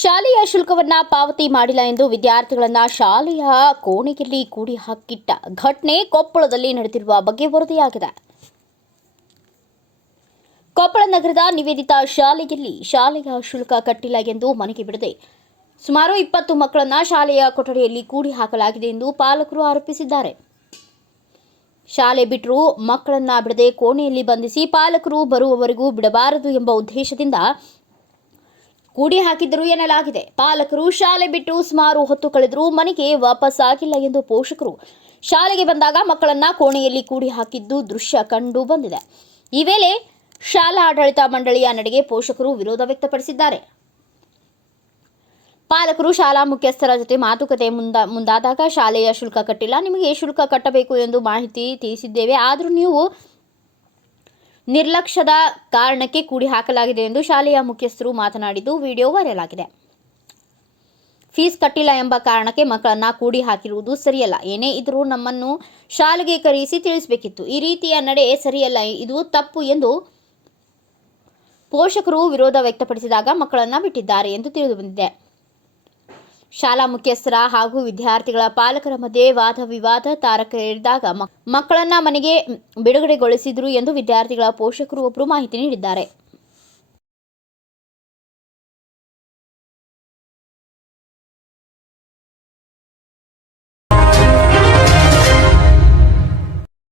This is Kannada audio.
ಶುಲ್ಕವನ್ನ ಪಾವತಿ ಮಾಡಿಲ್ಲ ಎಂದು ವಿದ್ಯಾರ್ಥಿಗಳನ್ನ ಶಾಲೆಯ ಕೋಣೆಯಲ್ಲಿ ಕೂಡಿ ಹಾಕಿಟ್ಟ ಘಟನೆ ಕೊಪ್ಪಳದಲ್ಲಿ ನಡೆದಿರುವ ಬಗ್ಗೆ ವರದಿಯಾಗಿದೆ. ಕೊಪ್ಪಳ ನಗರದ ನಿವೇದಿತ ಶಾಲೆಯಲ್ಲಿ ಶಾಲೆಯ ಶುಲ್ಕ ಕಟ್ಟಿಲ್ಲ ಎಂದು ಮನೆಗೆ ಬಿಡದೆ ಸುಮಾರು ಇಪ್ಪತ್ತು ಮಕ್ಕಳನ್ನ ಶಾಲೆಯ ಕೊಠಡಿಯಲ್ಲಿ ಕೂಡಿ ಹಾಕಲಾಗಿದೆ ಎಂದು ಪಾಲಕರು ಆರೋಪಿಸಿದ್ದಾರೆ. ಶಾಲೆ ಬಿಟ್ಟರು ಮಕ್ಕಳನ್ನ ಬಿಡದೆ ಕೋಣೆಯಲ್ಲಿ ಬಂಧಿಸಿ ಪಾಲಕರು ಬರುವವರೆಗೂ ಬಿಡಬಾರದು ಎಂಬ ಉದ್ದೇಶದಿಂದ ಕೂಡಿ ಹಾಕಿದ್ದರು ಎನ್ನಲಾಗಿದೆ. ಪಾಲಕರು ಶಾಲೆ ಬಿಟ್ಟು ಸುಮಾರು ಹೊತ್ತು ಕಳೆದರೂ ಮನೆಗೆ ವಾಪಸ್ ಆಗಿಲ್ಲ ಎಂದು ಪೋಷಕರು. ಶಾಲೆಗೆ ಬಂದಾಗ ಮಕ್ಕಳನ್ನ ಕೋಣೆಯಲ್ಲಿ ಕೂಡಿ ಹಾಕಿದ್ದು ದೃಶ್ಯ ಕಂಡು ಬಂದಿದೆ. ಈ ವೇಳೆ ಶಾಲಾ ಆಡಳಿತ ಮಂಡಳಿಯ ನಡೆಗೆ ಪೋಷಕರು ವಿರೋಧ ವ್ಯಕ್ತಪಡಿಸಿದ್ದಾರೆ. ಪಾಲಕರು ಶಾಲಾ ಮುಖ್ಯಸ್ಥರ ಜೊತೆ ಮಾತುಕತೆ ಮುಂದ, ಮುಂದಾದಾಗ ಶಾಲೆಯ ಶುಲ್ಕ ಕಟ್ಟಿಲ್ಲ, ನಿಮಗೆ ಶುಲ್ಕ ಕಟ್ಟಬೇಕು ಎಂದು ಮಾಹಿತಿ ತಿಳಿಸಿದ್ದೇವೆ. ಆದರೂ ನೀವು ನಿರ್ಲಕ್ಷ್ಯದ ಕಾರಣಕ್ಕೆ ಕೂಡಿ ಹಾಕಲಾಗಿದೆ ಎಂದು ಶಾಲೆಯ ಮುಖ್ಯಸ್ಥರು ಮಾತನಾಡಿದ್ದು, ವಿಡಿಯೋ ವೈರಲ್ ಆಗಿದೆ. ಫೀಸ್ ಕಟ್ಟಿಲ್ಲ ಎಂಬ ಕಾರಣಕ್ಕೆ ಮಕ್ಕಳನ್ನ ಕೂಡಿ ಹಾಕಿರುವುದು ಸರಿಯಲ್ಲ. ಏನೇ ಇದ್ರೂ ನಮ್ಮನ್ನು ಶಾಲೆಗೆ ಕರೆಯಿಸಿ ತಿಳಿಸಬೇಕಿತ್ತು. ಈ ರೀತಿಯ ನಡೆ ಸರಿಯಲ್ಲ, ಇದು ತಪ್ಪು ಎಂದು ಪೋಷಕರು ವಿರೋಧ ವ್ಯಕ್ತಪಡಿಸಿದಾಗ ಮಕ್ಕಳನ್ನ ಬಿಟ್ಟಿದ್ದಾರೆ ಎಂದು ತಿಳಿದು ಬಂದಿದೆ. ಶಾಲಾ ಮುಖ್ಯಸ್ಥರ ಹಾಗೂ ವಿದ್ಯಾರ್ಥಿಗಳ ಪಾಲಕರ ಮಧ್ಯೆ ವಾದ ವಿವಾದ ತಾರಕೇರಿದಾಗ ಮಕ್- ಮಕ್ಕಳನ್ನ ಮನೆಗೆ ಬಿಡುಗಡೆಗೊಳಿಸಿದ್ರು ಎಂದು ವಿದ್ಯಾರ್ಥಿಗಳ ಪೋಷಕರು ಒಬ್ಬರು ಮಾಹಿತಿ ನೀಡಿದ್ದಾರೆ.